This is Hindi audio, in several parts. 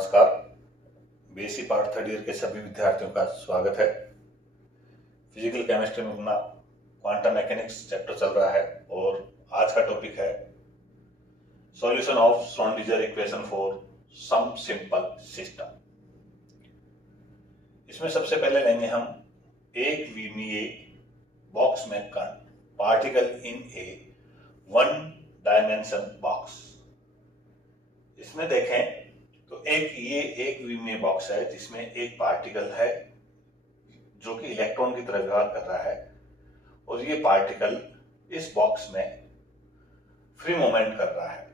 नमस्कार। बीएससी पार्ट थर्ड ईयर के सभी विद्यार्थियों का स्वागत है। फिजिकल केमिस्ट्री में अपना क्वांटम मैकेनिक्स चैप्टर चल रहा है और आज का टॉपिक है solution of Schrodinger equation for some simple system. इसमें सबसे पहले लेंगे हम एक विमीय बॉक्स में कण, particle in A one dimension box. इसमें देखें तो एक विमीय बॉक्स है जिसमें एक पार्टिकल है जो कि इलेक्ट्रॉन की तरह व्यवहार कर रहा है और ये पार्टिकल इस बॉक्स में फ्री मोमेंट कर रहा है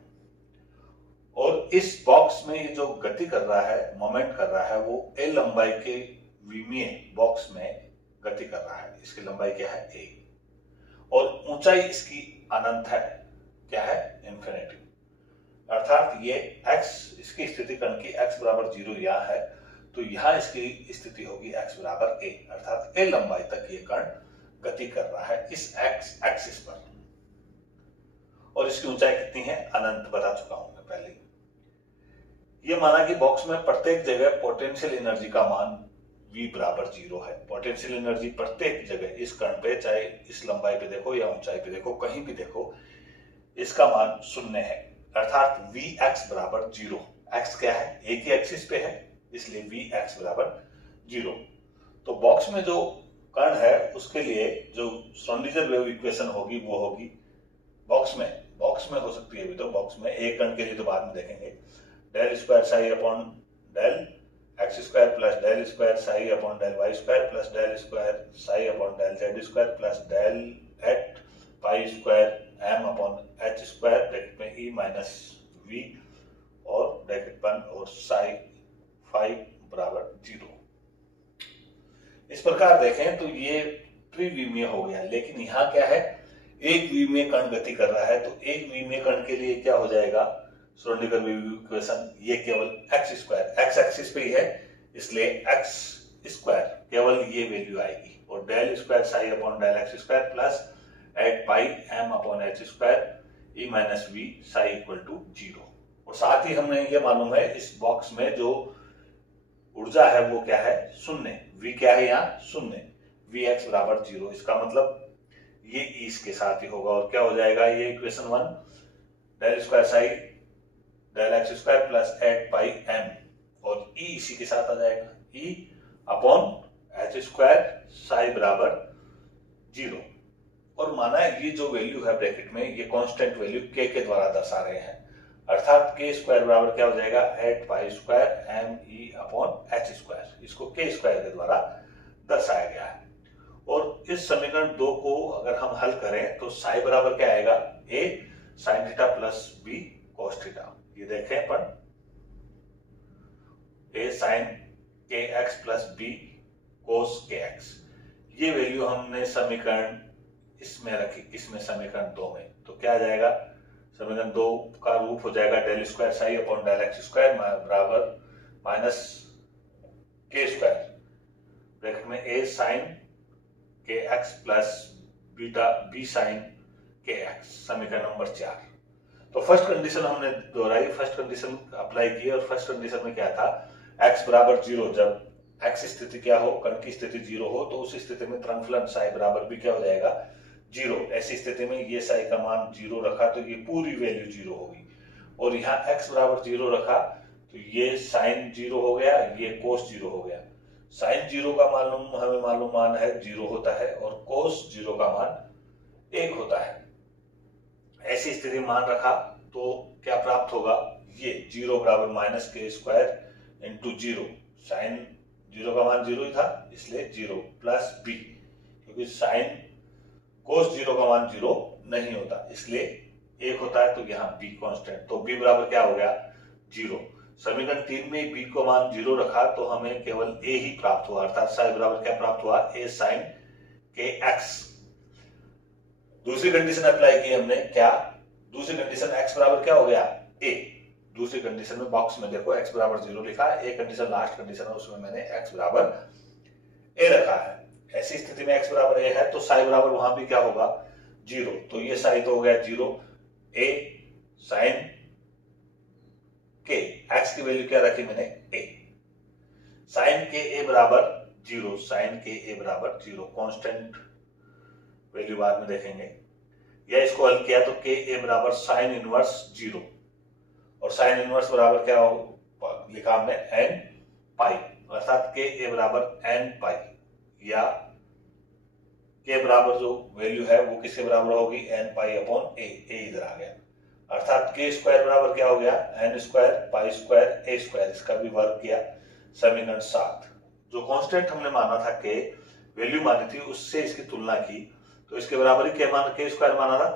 और इस बॉक्स में ये जो गति कर रहा है, मोमेंट कर रहा है, वो ए लंबाई के विमीय बॉक्स में गति कर रहा है। इसकी लंबाई क्या है? ए, और ऊंचाई इसकी अनंत है। क्या है? इन्फिनिटी। अर्थात ये x, इसकी स्थिति कण की x बराबर 0 यहाँ है, तो यहाँ इसकी स्थिति होगी x बराबर a, अर्थात a लंबाई तक ये कण गति कर रहा है इस x एक्सिस पर। और इसकी ऊंचाई कितनी है? अनंत, बता चुका हूं मैं पहले। ये माना कि बॉक्स में प्रत्येक जगह पोटेंशियल एनर्जी का मान v बराबर 0 है। पोटेंशियल एनर्जी प्रत्येक जगह इस कण पे, चाहे इस लंबाई पे देखो या ऊंचाई पे देखो, कहीं भी देखो, इसका मान 0 है। अर्थात Vx बराबर 0। x क्या है? एक ही एक्सिस पे है, इसलिए Vx बराबर 0। तो बॉक्स में जो कण है उसके लिए जो श्रोडिंगर वेव इक्वेशन होगी वो होगी बॉक्स में हो सकती है भी, तो बॉक्स में एक कण के लिए तो बाद में देखेंगे, del square psi upon del x square plus del square psi upon del y square plus del square psi upon del z square plus del eight pi square m upon H square bracket में ई माइनस वी और ब्रैकेट बंद और साई फाई बराबर 0। इस प्रकार देखें तो ये त्रिविमीय हो गया। लेकिन यहाँ क्या है? एक विमीय कण गति कर रहा है, तो एक विमीय कण के लिए क्या हो जाएगा श्रोडिंगर वेव इक्वेशन? ये केवल एक्स स्क्वायर, एक्स एक्सिस पे ही है, इसलिए एक्स स्क्वायर केवल ये वैल्यू आएगी और del square psi upon del x square plus eight pi m upon H square e minus v psi equal to 0। और साथ ही हमें ये मालूम है इस बॉक्स में जो ऊर्जा है वो क्या है? 0। वी क्या है यहाँ? 0। वी एक्स बराबर 0। इसका मतलब ये ई इसके साथ ही होगा और क्या हो जाएगा? ये equation 1 del square psi del x square plus eight pi m और ई इसी के साथ आ जाएगा, e upon H square psi बराबर 0। और माना ये जो वैल्यू है ब्रैकेट में, ये कांस्टेंट वैल्यू k के द्वारा दर्शा रहे हैं, अर्थात k स्क्वायर बराबर क्या हो जाएगा? Eight pi square m e upon H square. इसको k स्क्वायर के द्वारा दर्शाया गया है। और इस समीकरण 2 को अगर हम हल करें तो साई बराबर क्या आएगा? a sine theta plus b cos theta. ये देखें अपन, a sine k x plus b कोस के एक्स। ये वैल्यू हमने समीकरण इसमें रखी, किसमें? समीकरण 2 में। तो क्या आ जाएगा? समीकरण 2 का रूप हो जाएगा del square psi upon del x square बराबर माइनस के स्क्वायर ब्रैकेट में a sine k x plus beta b sine k x. समीकरण नंबर 4। तो फर्स्ट कंडीशन हमने दोहराई, फर्स्ट कंडीशन अप्लाई की और फर्स्ट कंडीशन में क्या था? x बराबर 0। जब x स्थिति क्या हो? कण की स्थिति 0 हो, तो उस स्थिति में तरंगफलन साई बराबर भी क्या हो जाएगा? 0। ऐसी स्थिति में ये साई का मान 0 रखा तो ये पूरी वैल्यू 0 होगी और यहाँ x बराबर 0 रखा तो ये साइन 0 हो गया, ये कोस 0 हो गया। साइन 0 का हमें मालूम मान है 0 होता है और कोस 0 का मान 1 होता है। ऐसी स्थिति मान रखा तो क्या प्राप्त होगा? ये 0 बराबर minus k square into 0। Sign 0 का मान 0 ही था, इसलिए 0 प्लस बी, क्योंकि साइन कोस 0 का मान 0 नहीं होता, इसलिए 1 होता है, तो यहाँ b कांस्टेंट। तो b बराबर क्या हो गया? 0। समीकरण 3 में b को मान 0 रखा तो हमें केवल a ही प्राप्त हुआ, अर्थात साई बराबर क्या प्राप्त हुआ? a sine k x. दूसरी कंडीशन अप्लाई की हमने, क्या? दूसरी कंडीशन x बराबर क्या हो गया? a। दूसरी कंडीशन में बॉक्स में देखो x बराबर 0 लिखा है, एक कंडीशन लास्ट कंडीशन है उसमें मैंने x बराबर a रखा है। ऐसी स्थिति में x बराबर a है तो साई बराबर वहां भी क्या होगा? 0। तो ये साई तो हो गया 0, a साइन के, एक्स की वैल्यू क्या रखी मैंने ए, साइन के ए बराबर 0, साइन के ए बराबर 0, कांस्टेंट वैल्यू बाद में देखेंगे। या इसको हल किया तो के ए बराबर साइन इनवर्स 0, और साइन इनवर्स बराबर क्या हो लिखा हमने एन पाई, अर्थात के ए बराबर एन पाई, या के बराबर जो वैल्यू है वो किसके बराबर होगी एन पाई अपॉन ए, इधर आ गया, अर्थात के स्क्वायर बराबर क्या हो गया N square pi square a square, इसका भी वर्क किया। समीकरण 7, जो कांस्टेंट हमने माना था के, वैल्यू मानी थी, उससे इसकी तुलना की तो इसके बराबर ही के स्क्वायर माना था,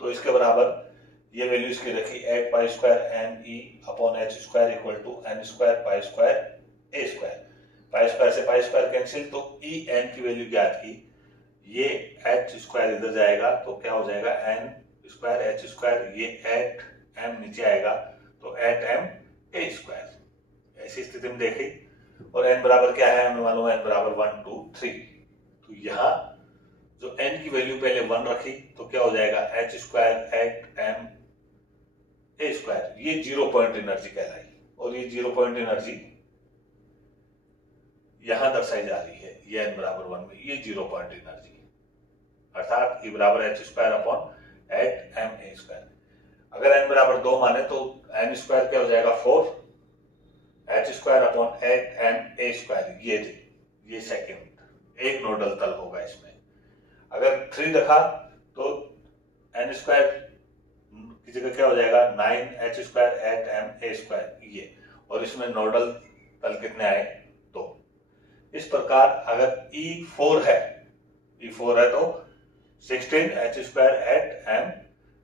तो इसके बराबर ये वैल्यू इसकी रखी 8 pi square n e upon H square equal to n square pi square a square, pi square से पाई स्क्वायर कैंसिल, तो ई एन की वैल्यू ज्ञात की, ये एच स्क्वायर इधर जाएगा तो क्या हो जाएगा एन स्क्वायर एच स्क्वायर, ये 8m नीचे आएगा तो 8m ए स्क्वायर। ऐसी स्थिति में देखी, और n बराबर क्या है हमें मालूम है, n बराबर 1 2 3, तो यहाँ जो n की वैल्यू पहले 1 रखी तो क्या हो जाएगा एच स्क्वायर 8m ए स्क्वायर, ये 0 पॉइंट एनर्जी कहलाई, और ये 0 पॉइंट एनर्जी यहां दर्शाई जा रही है, ये n बराबर 1 में ये 0 पॉइंट एनर्जी, अर्थात e बराबर एच स्क्वायर अपॉन 8m ए स्क्वायर। अगर n बराबर 2 माने तो n स्क्वायर क्या हो जाएगा 4, एच स्क्वायर अपॉन 8m ए स्क्वायर, ये सेकंड एक नोडल तल होगा इसमें। अगर 3 रखा तो n स्क्वायर की जगह क्या हो जाएगा 9h स्क्वायर 8m ए स्क्वायर, ये, और इसमें नोडल तल कितने आए 2। इस प्रकार अगर E4 है तो 16h स्क्वायर 8m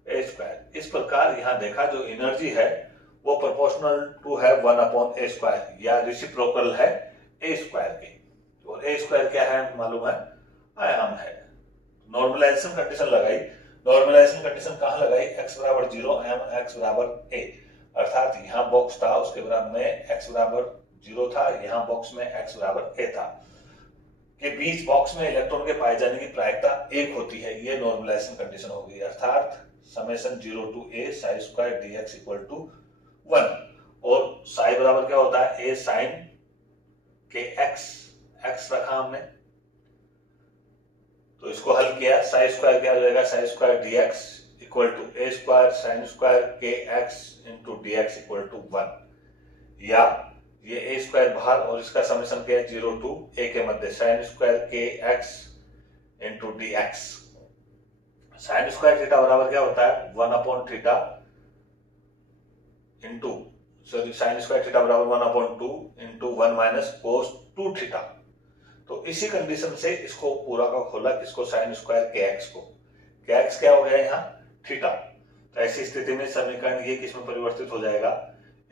ए स्क्वायर। इस प्रकार यहां देखा जो एनर्जी है वो प्रोपोर्शनल टू है 1 अपॉन ए स्क्वायर, या रेसिप्रोकल है ए स्क्वायर के, और ए स्क्वायर क्या है मालूम है आयाम है। नॉर्मलाइजेशन कंडीशन लगाई, नॉर्मलाइजेशन कंडीशन कहां लगाई, x बराबर 0 m x बराबर a, अर्थात यहाँ बॉक्स था उसके बराबर में x बराबर 0 था, यहाँ बॉक्स में x बराबर a था, के बीच बॉक्स में इलेक्ट्रॉन के पाए जाने की प्रायिकता 1 होती है, ये नॉर्मलाइजेशन कंडीशन होगी, अर्थात summation 0 to a psi square dx equal to 1, और साई बराबर क्या होता है a साइन के x रखा हमने, तो इसको हल किया, साई स्क्वायर क्या हो जाएगा psi square dx equal to a square sine square k x into dx equal to 1, या ये a स्क्वायर बाहर और इसका समेशन क्या है 0 टू a के मध्य sign square k x into dx। Sign square theta बराबर क्या होता है 1 upon theta into sign square theta बराबर 1 upon 2 into 1 minus cos 2 theta. तो इसी कंडीशन से इसको पूरा का खोला, किसको साइन स्क्वायर के एक्स को, के एक्स क्या हो गया यहाँ थीटा, तो ऐसी स्थिति में समीकरण ये किस में परिवर्तित हो जाएगा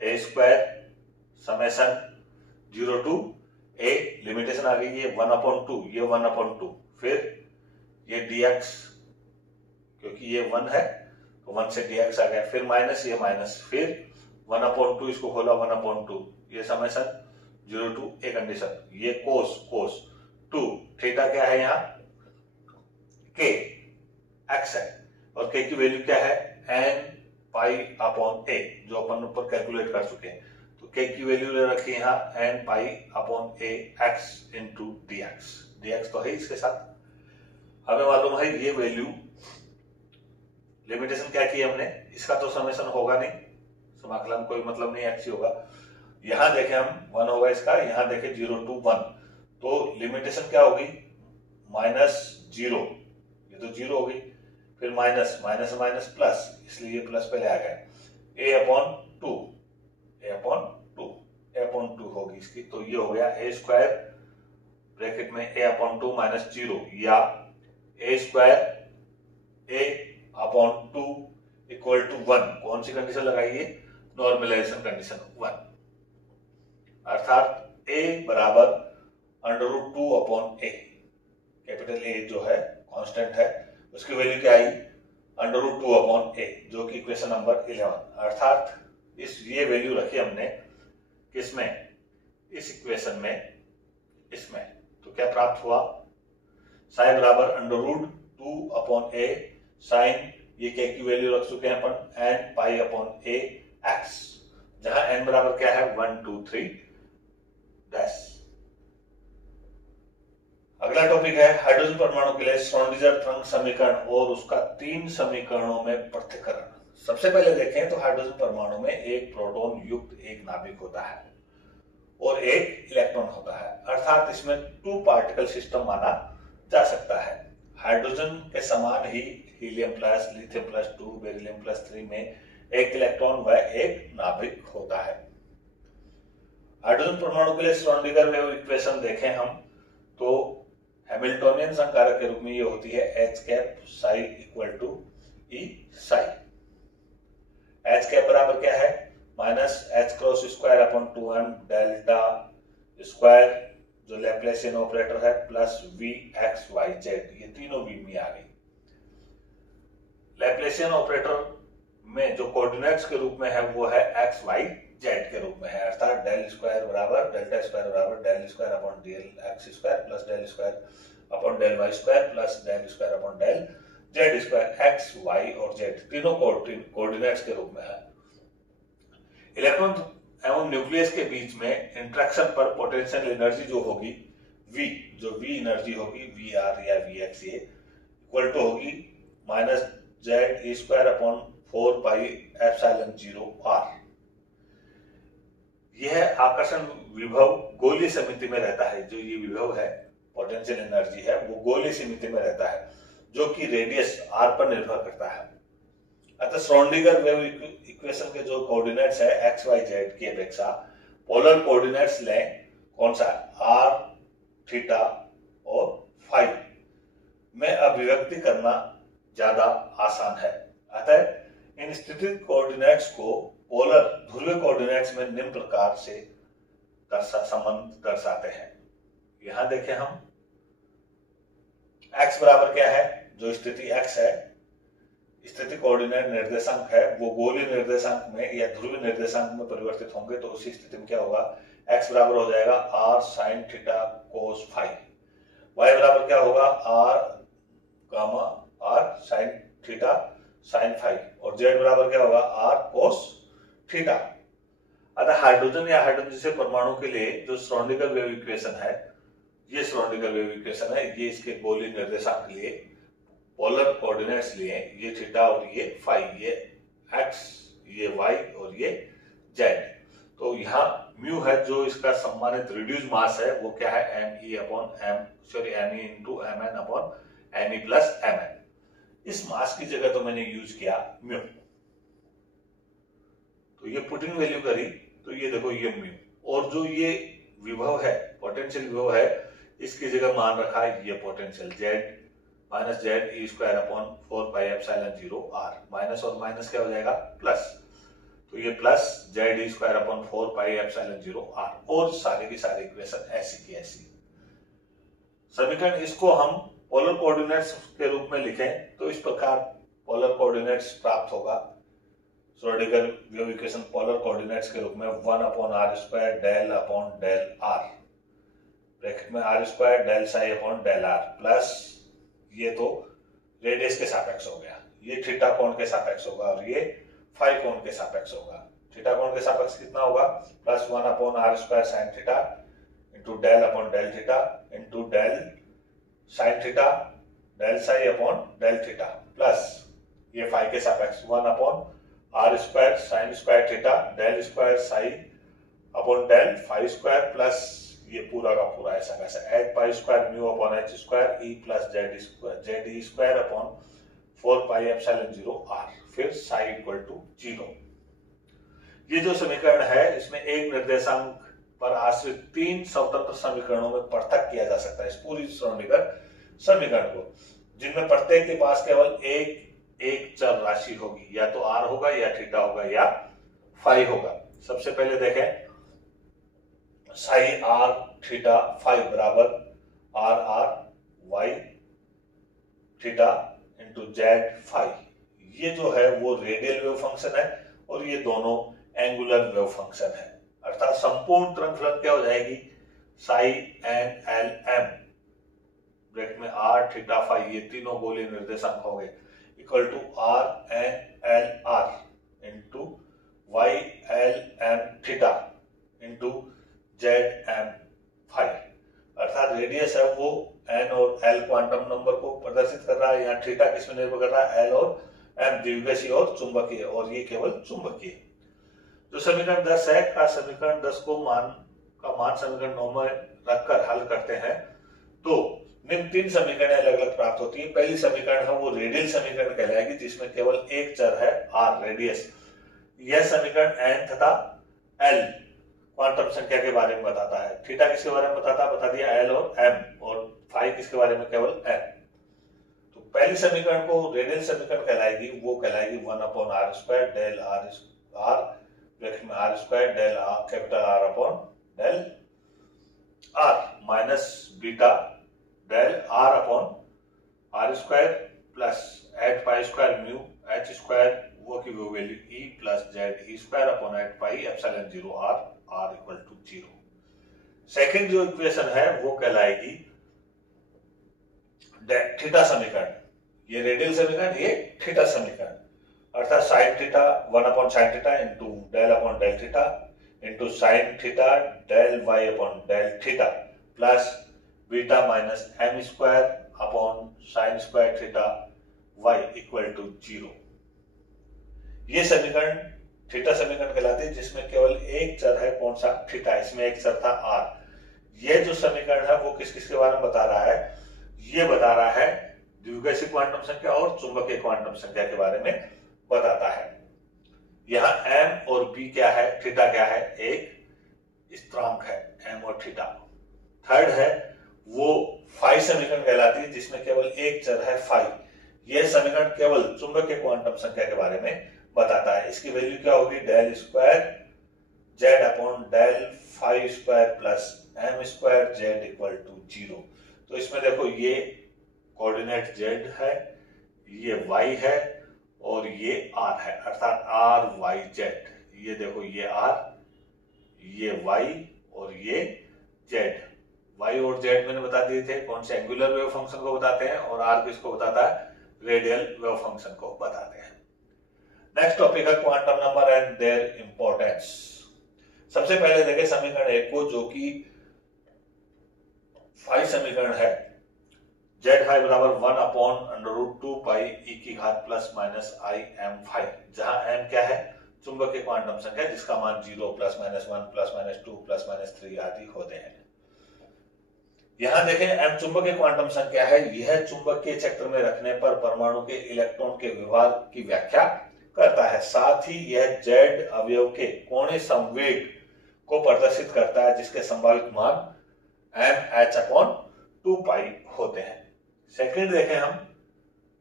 a square summation 0 to a, limitation आ गई ये 1 अपॉन 2, ये 1 अपॉन 2, फिर ये dx क्योंकि ये 1 है तो 1 से dx आ गया, फिर माइनस ये माइनस, फिर 1 अपॉन 2 इसको खोला 1 अपॉन 2, ये समेशन 0 टू ए कंडीशन, ये कोस 2 थीटा क्या है यहाँ के एक्स है, और के की वैल्यू क्या है n पाई अपॉन ए, जो अपन ऊपर कैलकुलेट कर चुके हैं, तो के की वैल्यू ले रखी है यहाँ n पाई अपॉन ए एक्स इंटू dx तो है इसके साथ। हमें मालूम है ये वैल्यू, लिमिटेशन क्या की हमने, इसका तो समेशन होगा नहीं, समाकलन कोई मतलब नहीं एक्स ही होगा, यहां देखें हम 1 होगा इसका, यहां देखें 0 टू 1, तो लिमिटेशन क्या होगी -0, ये तो 0 होगी, फिर माइनस माइनस प्लस, इसलिए ये प्लस पहले आ गया, a अपॉन 2 होगी इसकी, तो ये हो गया a स्क्वायर ब्रैकेट में a अपॉन 2 माइनस 0, या a square a upon 2 equal to 1, कौन सी कंडीशन लगाइए नॉर्मलाइजेशन कंडीशन 1, अर्थात a बराबर √2 अपॉन a, कैपिटल A जो है कांस्टेंट है उसकी वैल्यू क्या आई √2 अपॉन a, जो कि इक्वेशन नंबर 11, अर्थात ये वैल्यू रखी हमने किसमें इस इक्वेशन में, इसमें, तो क्या प्राप्त हुआ साइन बराबर √2 अपॉन a साइन, ये के की वैल्यू रख चुके हैं अपन n pi upon a x, जहां n बराबर क्या है 1 2 3 डैश। अगला टॉपिक है हाइड्रोजन परमाणु के लिए श्रोडिंगर तरंग समीकरण और उसका 3 समीकरणों में पृथक्करण। सबसे पहले देखें तो हाइड्रोजन परमाणु में एक प्रोटॉन युक्त एक नाभिक होता है और एक इलेक्ट्रॉन होता है, अर्थात इसमें 2 पार्टिकल सिस्टम माना जा सकता है। हाइड्रोजन के समान ही helium plus, lithium plus 2, beryllium plus 3 में एक इलेक्ट्रॉन व एक नाभिक होता है। हाइड्रोजन परमाणु के लिए श्रोडिंगर वेव इक्वेशन देखें हम तो हैमिल्टोनियन संकारक के रूप में ये होती है H cap psi equal to E psi. H cap बराबर क्या है minus H cross square upon 2m delta square जो लैप्लासियन ऑपरेटर है plus V x y z, ये तीनों v में आ गई। लैप्लासियन ऑपरेटर में जो कोऑर्डिनेट्स के रूप में है वो है x y z के रूप में है, अर्थात डेल स्क्वायर बराबर डेल्टा स्क्वायर बराबर del square upon del x square plus del square upon del y square plus del square upon del z square. X y और जेड तीनों कोऑर्डिनेट्स के रूप में है। इलेक्ट्रॉन एवं न्यूक्लियस के बीच में इंटरेक्शन पर पोटेंशियल एनर्जी जो होगी V, जो V एनर्जी होगी VR या VX, ये इक्वल टू होगी minus Z E square upon 4 pi epsilon 0 R। यह आकर्षण विभव गोलीय समिति में रहता है। जो ये विभव है पोटेंशियल एनर्जी है वो गोलीय समिति में रहता है जो कि रेडियस r पर निर्भर करता है। अतः श्रोडिंगर वेव इक्वेशन के जो कोऑर्डिनेट्स है x y z की अपेक्षा पोलर कोऑर्डिनेट्स लें, कौन सा r, थीटा और फाई में अभिव्यक्ति करना ज्यादा आसान है। अतः इन स्थितिज कोऑर्डिनेट्स को पोलर ध्रुवीय कोऑर्डिनेट्स में निम्न प्रकार से संबंध दर्शाते हैं। यहां देखें हम x बराबर क्या है, जो स्थिति x है स्थिति कोऑर्डिनेट निर्देशांक है वो गोलीय निर्देशांक में या ध्रुवीय निर्देशांक में परिवर्तित होंगे, तो उसी स्थिति में क्या होगा x बराबर हो जाएगा r sine theta cos phi. y बराबर क्या होगा r gamma r sine theta sine phi और z बराबर क्या होगा r कोस थीटा। अतः हाइड्रोजन या हाइड्रोजन जैसे परमाणु के लिए जो श्रोडिंगर वेव इक्वेशन है, ये श्रोडिंगर वेव इक्वेशन है, ये इसके गोलीय निर्देशांक लिए पोलर कोऑर्डिनेट्स लिए, ये थीटा और ये फाई, ये x, ये y और ये z। तो यहाँ म्यू है जो इसका सम्मानित रिड्यूस मास है वो क्या है me upon me into mn upon me plus mn। इस मास की जगह तो मैंने यूज किया म्यू, तो ये पुटिंग वैल्यू करी तो ये देखो ये म्यू, और जो ये विभव है पोटेंशियल विभव है इसकी जगह मान रखा है ये potential z minus Z E square upon 4 pi epsilon 0 r। Minus और माइनस क्या हो जाएगा प्लस, तो ये plus Z E square upon 4 pi epsilon 0 r और सारी की सारी इक्वेशन ऐसी की ऐसी। समीकरण इसको हम पोलर कोऑर्डिनेट्स के रूप में लिखें तो इस प्रकार पोलर कोऑर्डिनेट्स प्राप्त होगा। Schrodinger wave equation polar coordinates के रूप में 1 upon are square del upon del r, bracket में r square del psi upon del r plus ये तो रेडियस के सापेक्ष हो गया, ये थीटा कोण के सापेक्ष होगा और ये फाई कोण के सापेक्ष होगा। थीटा कोण के सापेक्ष कितना होगा plus 1 upon are square sine theta into del upon del theta into del sine theta del psi upon del theta plus ये फाई के सापेक्ष 1 upon are square sine square theta del square psi upon del phi square plus ये पूरा का पूरा ऐसा कैसा 8 pi square mu upon H square E plus Z E square upon 4 pi epsilon 0 r, फिर साई इक्वल टू 0। ये जो समीकरण है इसमें एक निर्देशांक पर आश्रित 3 स्वतंत्र समीकरणों में पृथक किया जा सकता है इस पूरी श्रोडिंगर समीकरण को, जिनमें प्रत्येक के पास केवल एक चर राशि होगी, या तो r होगा या थीटा होगा या फाई होगा। सबसे पहले देखें साई r थीटा फाई बराबर r r y theta into z phi. ये जो है वो रेडियल वेव फंक्शन है और ये दोनों एंगुलर वेव फंक्शन है, अर्थात संपूर्ण तरंग फलन क्या हो जाएगी psi n l m bracket में आर थीटा फाई, ये तीनों गोलीय निर्देशांक हो गए equal to r n l r into y l यहाँ थीटा किसमें निर्भर कर रहा है, एल और एम, द्विविषीय और चुंबकीय, और ये केवल चुंबकीय। जो समीकरण 10 है का समीकरण 10 को मान समीकरण 9 में रखकर हल करते हैं तो निम्न 3 समीकरण अलग अलग प्राप्त होती है। पहली समीकरण है वो रेडियल समीकरण कहलाएगी, जिसमें केवल एक चर है आर, रेडियस। यह समीकरण एन तथा एल क्वांटम संख्या के बारे में बताता है। थीटा किसके बारे में बता दिया, एल और एम, और फाई किसके बारे में, केवल एन। तो पहली समीकरण को रेडियल समीकरण कहलाएगी, वो कहलाएगी 1/r² डेल आर ब्रैकेट में r² del capital R upon del r minus beta del r upon r² plus eight pi square mu h² वो की वो value e plus z e² upon eight pi epsilon 0 r equal to 0। Second जो इक्वेशन है वो कहलाएगी थीटा समीकरण। ये रेडियल समीकरण, ये थीटा समीकरण, अर्थात sine theta 1/sin theta into del upon del theta into sine theta del Y upon del theta plus beta minus m² upon sine square theta y equal to 0। ये समीकरण थीटा समीकरण कहलाती है, जिसमें केवल एक चर है, कौन सा, थीटा। इसमें एक चर था r। ये जो समीकरण है वो किस किस के बारे में बता रहा है, ये बता रहा है द्विविषीय क्वांटम संख्या और चुंबकीय क्वांटम संख्या के बारे में बताता है। यहाँ m और b क्या है, थीटा क्या है, एक स्थिरांक है m और थीटा। थर्ड है वो फाई समीकरण कहलाती है, जिसमें केवल एक चर है फाई। यह समीकरण केवल चुंबकीय क्वांटम संख्या के बारे में बताता है। इसकी वैल्यू क्या होगी, del square Z upon del phi square plus m² Z equal to 0। तो इसमें देखो ये कोऑर्डिनेट z है, ये y है और ये r है, अर्थात r y z। ये देखो ये r, ये y और ये z। y और z मैंने बता दिए थे कौन से, एंगुलर वेव फंक्शन को बताते हैं, और r किसको बताता है, रेडियल वेव फंक्शन को बताते हैं। नेक्स्ट टॉपिक है quantum number and their importance. सबसे पहले देखें समीकरण 1 को, जो कि फाई समीकरण है। z फाई बराबर 1/√2 पाई e की घात plus minus i m phi, जहां m क्या है, चुंबकीय क्वांटम संख्या, जिसका मान 0 plus minus 1 plus minus 2 plus minus 3 आदि होते हैं। यहां देखें m चुंबकीय क्वांटम संख्या है। यह चुंबकीय क्षेत्र में रखने पर परमाणु के इलेक्ट्रॉन के व्यवहार की व्याख्या करता है। साथ ही यह z अवयव के कोणीय संवेग को प्रदर्शित करता है, जिसके संभावित मान mh/2 पाई होते हैं। सेकंड देखें हम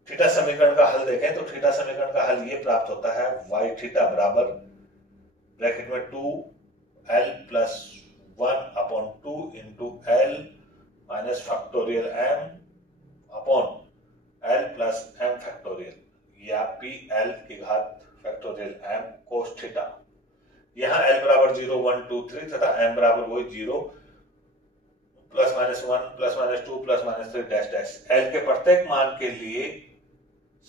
थीटा समीकरण का हल देखें तो थीटा समीकरण का हल ये प्राप्त होता है, y थीटा बराबर ब्रैकेट में 2l plus 1/2 into l minus factorial m upon l plus m factorial या pl की घात फैक्टोरियल m कोस थीटा। यहाँ l बराबर 0 1 2 3 तथा m बराबर वही 0 plus minus 1 plus minus 2 plus minus 3 dash dash. l के प्रत्येक मान के लिए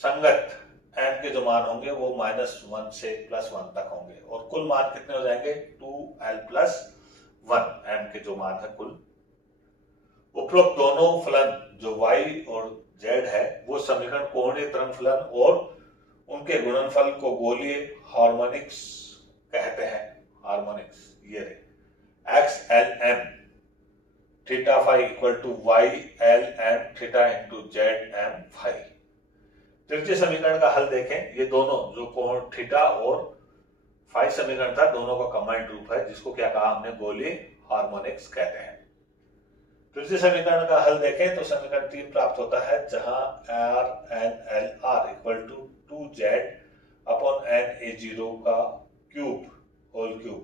संगत m के जो मान होंगे वो -1 से +1 तक होंगे, और कुल मान कितने हो जाएंगे, 2l प्लस 1 m के जो मान है कुल। उपरोक्त दोनों फलन जो y और z है वो समीकरण कोणीय तरंग फलन और उनके गुणनफल को गोलीय हार्मोनिक्स कहते हैं। हार्मोनिक्स ये रहे x(l(m) theta phi equal to y(l(m) theta into z(m) phi. तृतीय समीकरण का हल देखें। ये दोनों जो कोण थीटा और फाई समीकरण था, दोनों का कंबाइंड रूप है, जिसको क्या कहा हमने, गोलीय हार्मोनिक्स कहते हैं। तृतीय समीकरण का हल देखें तो समीकरण 3 प्राप्त होता है, जहां r(n(l(r) equal to 2z upon n(a)0 का क्यूब होल क्यूब,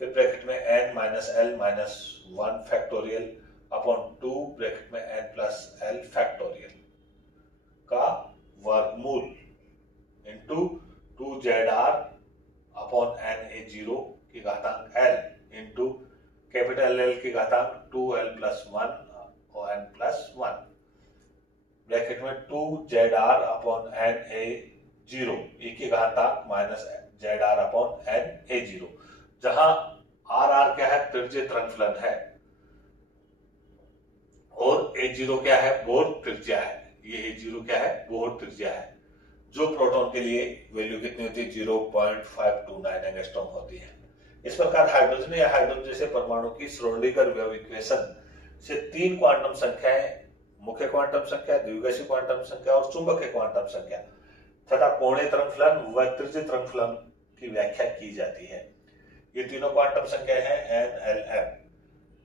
फिर ब्रैकेट में n minus l minus 1 factorial upon 2 bracket में n प्लस l फैक्टोरियल का वर्गमूल इंटू 2zr अपॉन n(a)0 की घातांक l इंटू कैपिटल L की घातांक 2l प्लस 1 और n प्लस 1 ब्रैकेट में 2zr अपॉन n(a)0 e की घातांक माइनस zr अपॉन n(a)0, जहां r क्या है, त्रिज्यीय तरंग फलन है, और a0 क्या है, बोर त्रिज्या है। ये जीरो क्या है, बोहर त्रिज्या है, जो प्रोटॉन के लिए वैल्यू कितनी होती है 0.529 एंगस्ट्रॉम होती है। इस प्रकार हाइड्रोजन या हाइड्रोजन जैसे परमाणु की श्रोडिंगर वेव इक्वेशन से 3 क्वांटम संख्याएं, मुख्य क्वांटम संख्या, द्विगासी क्वांटम संख्या और चुंबकीय क्वांटम संख्या तथा कोणीय तरंग फलन व त्रिज्यीय तरंग फलन की व्याख्या की जाती है। ये तीनों क्वांटम संख्या है n, l, m।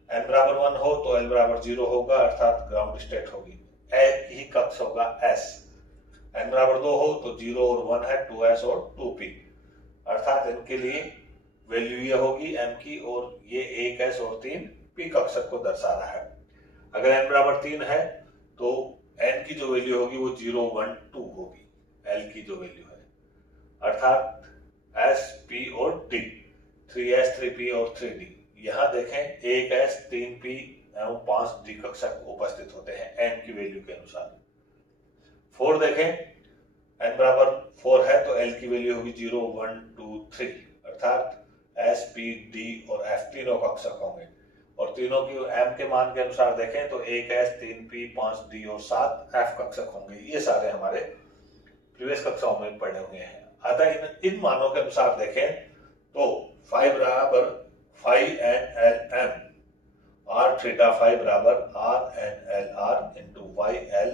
n बराबर 1 हो तो l बराबर 0 होगा, अर्थात ग्राउंड स्टेट होगी। एक ही कक्ष होगा s। n बराबर 2 हो तो 0 और 1 है, 2s और 2p, अर्थात इनके लिए वैल्यू ये होगी m की, और ये 1s और 3p कक्षक को दर्शा रहा है। अगर n बराबर 3 है तो n की जो वैल्यू होगी वो 0, 1, 2 होगी, l की जो वैल्यू है, अर्थात s, p और d, 3s, 3p और 3d। यहाँ देखें 1s, 3p एवं 5d कक्षक उपस्थित होते हैं n की वैल्यू के अनुसार। 4 देखें, n बराबर 4 है तो l की वैल्यू होगी 0, 1, 2, 3, अर्थात s, p, d और f तीनों कक्षक होंगे। और तीनों की m के मान के अनुसार देखें तो 1s, 3p, 5d और 7f कक्षक होंगे। ये सारे हमारे प्रीवियस कक्षाओं में पढ़े हुए हैं। अतः इन मानों के अनुसार देखें तो 5 बराबर 5nlm, r थीटा 5 बराबर rnlr into yl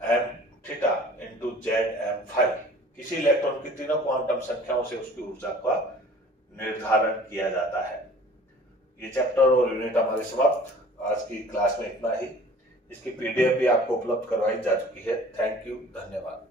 m theta into zm5। किसी इलेक्ट्रॉन की तीनों क्वांटम संख्याओं से उसकी ऊर्जा का निर्धारण किया जाता है। ये चैप्टर और यूनिट हमारे समाप्त। आज की क्लास में इतना ही। इसकी पीडीएफ भी आपको उपलब्ध करवाई जा चुकी है। थैंक यू, धन्यवाद।